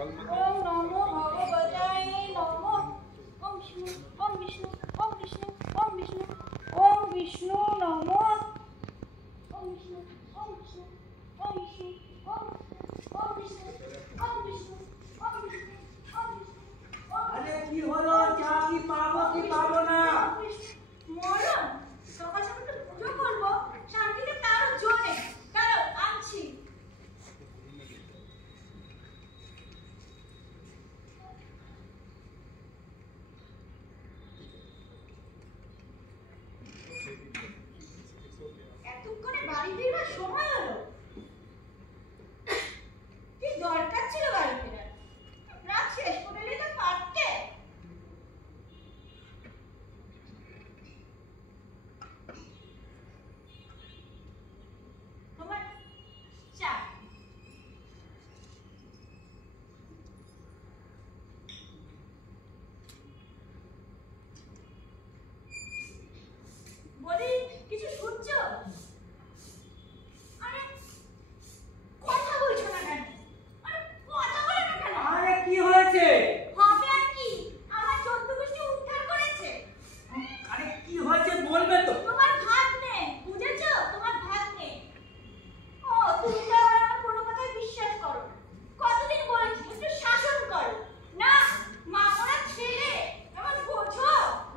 ওম নমো ভগবতায় নমঃ। ওম বিষ্ণু ওম বিষ্ণু ওম বিষ্ণু ওম বিষ্ণু ওম বিষ্ণু নমঃ। ওম বিষ্ণু ওম বিষ্ণু ওম বিষ্ণু ওম ওম বিষ্ণু ওম বিষ্ণু ওম বিষ্ণু ওম বিষ্ণু। আরে কি হলো? চা কি পাবো কি পাবো না? মরণ সকাল সকাল তো পুজো করবো, শান্তিতে তার জোর নেই। দাঁড়াও আনছি। এতক্ষণে বাড়ি ফিরবার সময় হলো। কি দরকার ছিল বাড়ি ফেরার? রাত শেষ করে এলে তো পারতে। তোমার চা। বলি কিছু শুনছো? আরে কথা বলছো না কেন? আরে কথা বলো না কেন? আরে কি হয়েছে? হবে আর কি? আমার 14 গোষ্ঠী উদ্ধার করেছে। আরে কি হয়েছে বলবে তো? তোমার ভাগ্নে, বুঝেছো? তোমার ভাগ্নে। ও তুমি তো আবার আমার কোনো কথায় বিশ্বাস করো না। কতদিন বলেছি একটু শাসন করো। না, মা মরা ছেলে, এবার বোঝো।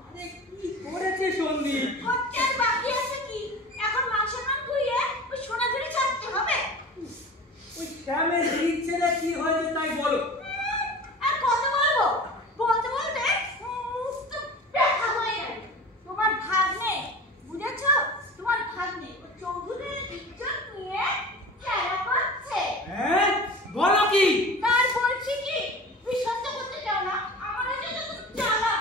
আরে কি করেছে সন্দীপ? হচ্ছে আর বাকি আছে কি? এখন মান সম্মান ধুইয়ে ওই সোনা ঝুড়ি ছাড়তে হবে। ওই শ্যামের দিক ছেলে কি হয়েছে তাই বলো। আর কত বলবো? বলতে বলতে মুখ তো ব্যথা হয়ে গেল। তোমার ভাগ্নে, বুঝেছো? তোমার ভাগ্নে ও চৌধুরীর ইজ্জত নিয়ে খেলা করছে। হ্যাঁ বলো কি? তার বলছি কি? বিশ্বাস তো করতে চাও না। আমার হচ্ছে তো জ্বালা।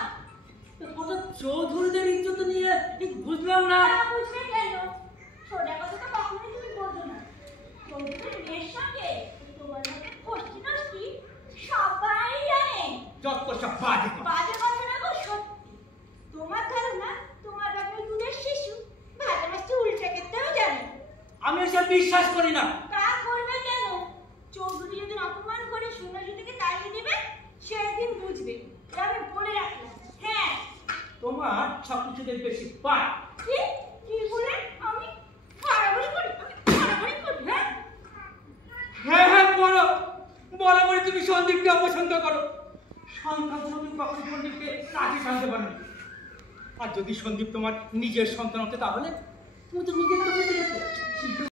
তো কত চৌধুরীদের ইজ্জত নিয়ে ঠিক বুঝলাম না। তা বুঝবে কেন? সোজা কথা তো কখনোই তুমি বোঝো না। চৌধুরীর মেয়ের সঙ্গে তোমার মতো ফষ্টি নষ্টি সবাই জানে। যত সব বাজে কথা। বাজে কথা না গো, সত্যি। তোমার ধারণা তোমার বাবা দুধের শিশু ভাজা মাছটা উল্টে খেতেও জানে। আমি এসব বিশ্বাস করি না। তা করবে কেন? চৌধুরী যদি অপমান করে সোনাঝুরি থেকে তাড়িয়ে দেবে, সেদিন বুঝবে। এটা আমি বলে রাখলাম। হ্যাঁ। তোমার সবকিছুতে বেশি পায়। কি? কি বলে? আমি বাড়াবাড়ি করি? আমি বাড়াবাড়ি করি, হ্যাঁ? হ্যাঁ হ্যাঁ বলো। বরাবরই তুমি সন্দীপকে অপছন্দ করো। সন্তান তুমি কখনো সন্দীপকে কাছে টানতে পারো না। আর যদি সন্দীপ তোমার নিজের সন্তান হতে তাহলে তুমি তো নিজের চোখে দেখতে।